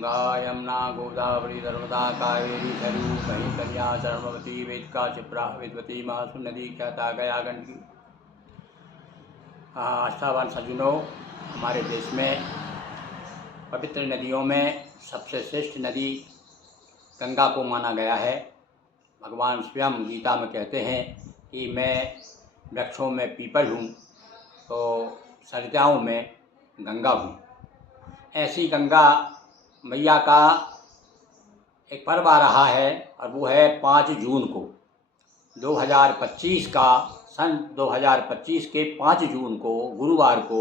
गंगा यमुना गोदावरी नर्मदा कावेरी सरयू मही कन्या सरस्वती वेदिका क्षिप्रा वेदवती महासु नदी ख्याता गया गंडकी। आस्थावान सज्जनों, हमारे देश में पवित्र नदियों में सबसे श्रेष्ठ नदी गंगा को माना गया है। भगवान स्वयं गीता में कहते हैं कि मैं वृक्षों में पीपल हूँ तो सरिताओं में गंगा हूँ। ऐसी गंगा मैया का एक पर्व आ रहा है और वो है 5 जून को 2025 का सन 2025 के 5 जून को गुरुवार को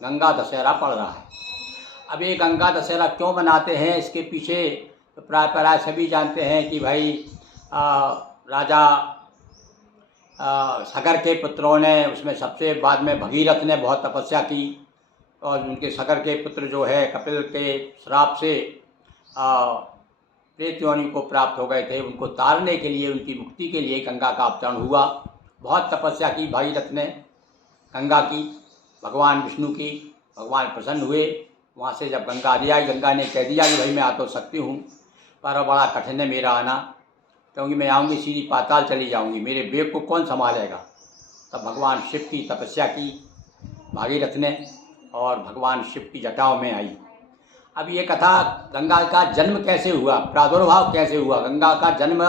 गंगा दशहरा पड़ रहा है। अब ये गंगा दशहरा क्यों मनाते हैं, इसके पीछे तो प्राय सभी जानते हैं कि भाई राजा सगर के पुत्रों ने, उसमें सबसे बाद में भगीरथ ने बहुत तपस्या की और उनके सगर के पुत्र जो है कपिल के श्राप से प्रेत योनि को प्राप्त हो गए थे। उनको तारने के लिए, उनकी मुक्ति के लिए गंगा का अवतरण हुआ। बहुत तपस्या की भागीरथ ने गंगा की, भगवान विष्णु की। भगवान प्रसन्न हुए। वहाँ से जब गंगा आई, गंगा ने कह दिया कि भाई मैं आ तो सकती हूँ पर बड़ा कठिन है मेरा आना, क्योंकि मैं आऊँगी सीधी पाताल चली जाऊँगी, मेरे बेग को कौन संभालेगा। तब भगवान शिव की तपस्या की भागीरथ ने और भगवान शिव की जटाओं में आई। अब ये कथा गंगा का जन्म कैसे हुआ, प्रादुर्भाव कैसे हुआ, गंगा का जन्म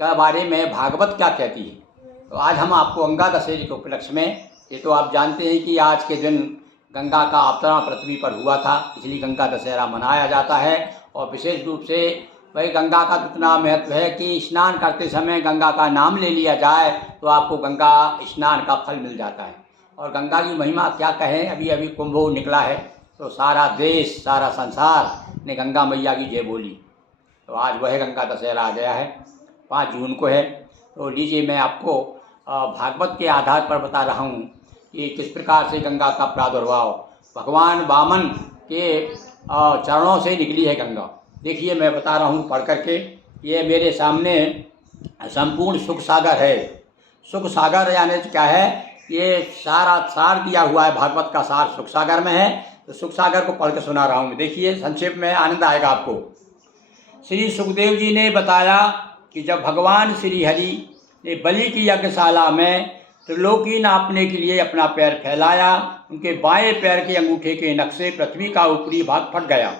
के बारे में भागवत क्या कहती है, तो आज हम आपको गंगा दशहरे के उपलक्ष्य में, ये तो आप जानते हैं कि आज के दिन गंगा का अवतरण पृथ्वी पर हुआ था, इसलिए गंगा दशहरा मनाया जाता है। और विशेष रूप से भाई गंगा का इतना महत्व है कि स्नान करते समय गंगा का नाम ले लिया जाए तो आपको गंगा स्नान का फल मिल जाता है। और गंगा की महिमा क्या कहें, अभी अभी कुंभ निकला है तो सारा देश, सारा संसार ने गंगा मैया की जय बोली। तो आज वह गंगा दशहरा आ गया है, 5 जून को है। तो लीजिए मैं आपको भागवत के आधार पर बता रहा हूँ कि किस प्रकार से गंगा का प्रादुर्भाव भगवान वामन के चरणों से निकली है गंगा। देखिए मैं बता रहा हूँ पढ़ करके। ये मेरे सामने संपूर्ण सुख सागर है। सुख सागर यानी क्या है, ये सारा सार दिया हुआ है, भागवत का सार सुख सागर में है। तो सुख सागर को पढ़ के सुना रहा हूँ। देखिए संक्षेप में, आनंद आएगा आपको। श्री सुखदेव जी ने बताया कि जब भगवान श्री हरि ने बलि की यज्ञशाला में त्रिलोकी नापने के लिए अपना पैर फैलाया, उनके बाएं पैर के अंगूठे के नख से पृथ्वी का ऊपरी भाग फट गया।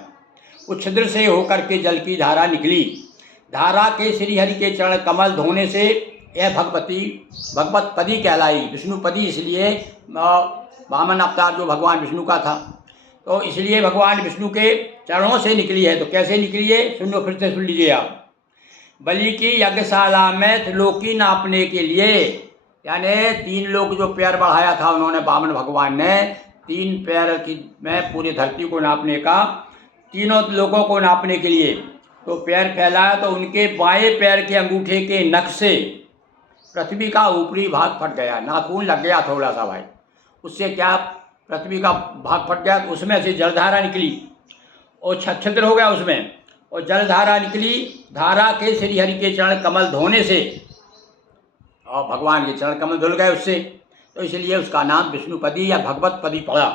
उस छिद्र से होकर के जल की धारा निकली। धारा के श्री हरि के चरण कमल धोने से यह भगवत पदी कहलाई। विष्णुपदी इसलिए वामन अवतार जो भगवान विष्णु का था, तो इसलिए भगवान विष्णु के चरणों से निकली है। तो कैसे निकली है, सुनो, फिर से सुन लीजिए आप। बलि की यज्ञशाला में त्रिलोकी नापने के लिए, यानी 3 लोग जो पैर बढ़ाया था उन्होंने, वामन भगवान ने 3 पैर की में पूरी धरती को नापने का, तीनों लोगों को नापने के लिए तो पैर फैलाया। तो उनके बाएं पैर के अंगूठे के नख से पृथ्वी का ऊपरी भाग फट गया। नाखून लग गया थोड़ा सा भाई, उससे क्या पृथ्वी का भाग फट गया। तो उसमें से जलधारा निकली और छिद्र हो गया उसमें, और जलधारा निकली। धारा के श्री हरि के चरण कमल धोने से, और भगवान के चरण कमल धुल गए उससे, तो इसलिए उसका नाम विष्णुपदी या भगवत पदी पड़ा।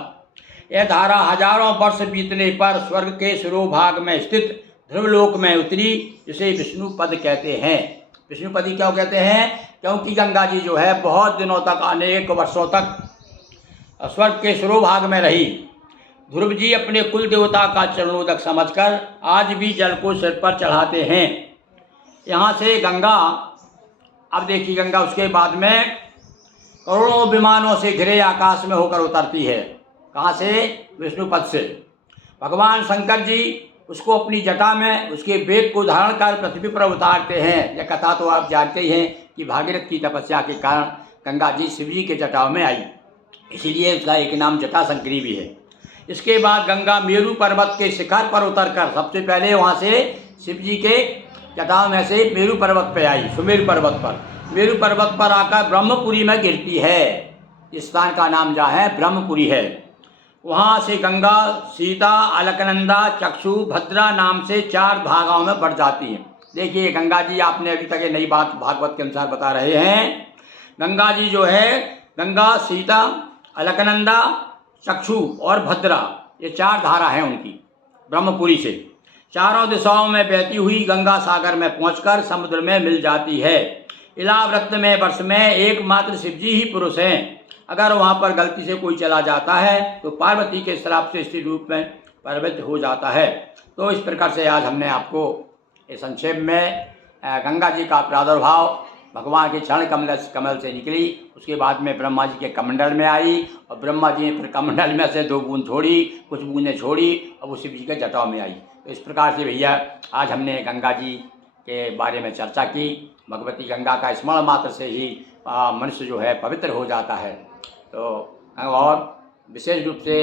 यह धारा हजारों वर्ष बीतने पर स्वर्ग के शिरोभाग में स्थित ध्रुवलोक में उतरी, जिसे विष्णुपद कहते हैं। विष्णुपदी क्यों कहते हैं, क्योंकि गंगा जी जो है बहुत दिनों तक, अनेक वर्षों तक स्वर्ग के शिरोभाग में रही। ध्रुव जी अपने कुल देवता का चरणोदक समझकर आज भी जल को सिर पर चढ़ाते हैं। यहाँ से गंगा, अब देखिए गंगा उसके बाद में करोड़ों विमानों से घिरे आकाश में होकर उतरती है। कहाँ से, विष्णुपद से। भगवान शंकर जी उसको अपनी जटा में, उसके वेग को धारण कर पृथ्वी पर उतारते हैं। यह कथा तो आप जानते ही हैं कि भागीरथ की तपस्या के कारण गंगा जी शिव जी के जटाओं में आई, इसीलिए उसका एक नाम जटा शंकरी भी है। इसके बाद गंगा मेरू पर्वत के शिखर पर उतरकर सबसे पहले वहाँ से शिव जी के जटाओं में से मेरू पर्वत पर आई, सुमेरु पर्वत पर। मेरू पर्वत पर आकर ब्रह्मपुरी में गिरती है। इस स्थान का नाम जहाँ है ब्रह्मपुरी है। वहाँ से गंगा सीता, अलकनंदा, चक्षु, भद्रा नाम से 4 भागों में बढ़ जाती है। देखिए गंगा जी, आपने अभी तक ये नई बात भागवत के अनुसार बता रहे हैं। गंगा जी जो है, गंगा, सीता, अलकनंदा, चक्षु और भद्रा, ये 4 धारा हैं उनकी ब्रह्मपुरी से। चारों दिशाओं में बहती हुई गंगा सागर में पहुंचकर समुद्र में मिल जाती है। इलाव्रत में वर्ष में एकमात्र शिवजी ही पुरुष हैं। अगर वहां पर गलती से कोई चला जाता है तो पार्वती के श्राप से स्त्री रूप में परिवर्तित हो जाता है। तो इस प्रकार से आज हमने आपको इस संक्षेप में गंगा जी का प्रादुर्भाव भगवान के चरण कमल से निकली, उसके बाद में ब्रह्मा जी के कमंडल में आई और ब्रह्मा जी ने फिर कमंडल में से 2 बूंद छोड़ी, कुछ बूंदें छोड़ी और वो शिव जी के जटाओं में आई। तो इस प्रकार से भैया आज हमने गंगा जी के बारे में चर्चा की। भगवती गंगा का स्मरण मात्र से ही मनुष्य जो है पवित्र हो जाता है। तो और विशेष रूप से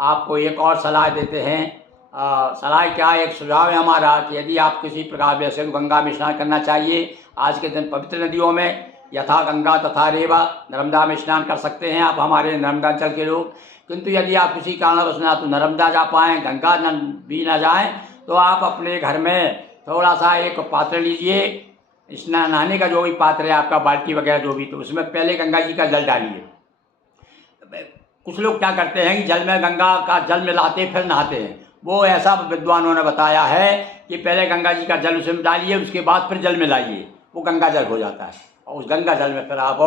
आपको एक और सलाह देते हैं। सलाह क्या, एक सुझाव है हमारा कि यदि आप किसी प्रकार वैसे तो गंगा में स्नान करना चाहिए। आज के दिन पवित्र नदियों में यथा गंगा तथा रेवा नर्मदा में स्नान कर सकते हैं आप, हमारे नर्मदा अंचल के लोग। किंतु यदि आप किसी कारणवश ना तो नर्मदा जा पाएँ, गंगा भी ना जाएँ, तो आप अपने घर में थोड़ा सा एक पात्र लीजिए, स्नान नहाने का जो भी पात्र है आपका, बाल्टी वगैरह जो भी, तो उसमें पहले गंगा जी का जल डालिए। कुछ लोग क्या करते हैं कि जल में गंगा का जल मिलाते फिर नहाते हैं। वो ऐसा विद्वानों ने बताया है कि पहले गंगा जी का जल उसमें डालिए, उसके बाद फिर जल मिलाइए, वो गंगा जल हो जाता है। और उस गंगा जल में फिर आप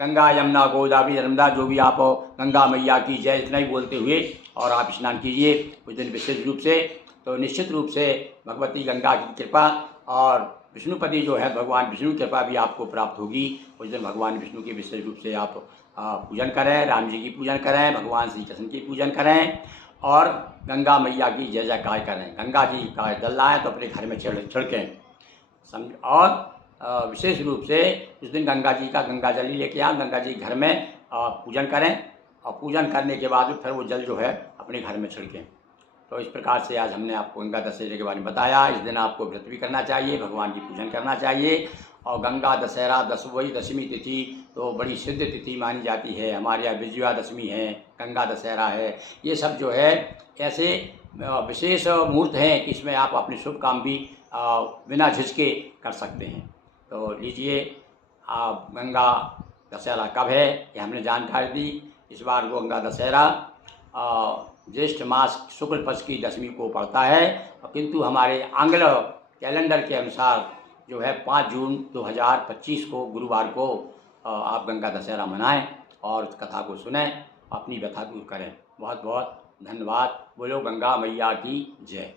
गंगा यमुना गोदावरी नर्मदा जो भी आप गंगा मैया की जय इतना ही बोलते हुए और आप स्नान कीजिए उस दिन विशेष रूप से। तो निश्चित रूप से भगवती गंगा की कृपा और विष्णुपति जो है भगवान विष्णु की कृपा भी आपको प्राप्त होगी। उस दिन भगवान विष्णु की विशेष रूप से आप पूजन करें, राम जी की पूजन करें, भगवान श्री कृष्ण की पूजन करें और गंगा मैया की जय जयकार करें। गंगा जी का जल लाएँ तो अपने घर में छिड़कें समझ। और विशेष रूप से उस दिन गंगा जी का गंगा जल ही लेके आए, गंगा जी घर में पूजन करें और पूजन करने के बाद फिर वो जल जो है अपने घर में छिड़कें। तो इस प्रकार से आज हमने आपको गंगा दशहरे के बारे में बताया। इस दिन आपको व्रत भी करना चाहिए, भगवान की पूजन करना चाहिए। और गंगा दशहरा दशमी तिथि तो बड़ी सिद्ध तिथि मानी जाती है। हमारे यहाँ विजया दशमी है, गंगा दशहरा है, ये सब जो है ऐसे विशेष मुहूर्त हैं कि इसमें आप अपने शुभ काम भी बिना झिझके कर सकते हैं। तो लीजिए, आप गंगा दशहरा कब है ये हमने जानकारी दी। इस बार वो गंगा दशहरा ज्येष्ठ मास शुक्ल पक्ष की दशमी को पड़ता है, किंतु हमारे आंग्ल कैलेंडर के अनुसार जो है 5 जून 2025 को गुरुवार को आप गंगा दशहरा मनाएं और इस कथा को सुनें, अपनी व्यथा दूर करें। बहुत बहुत धन्यवाद। बोलो गंगा मैया की जय।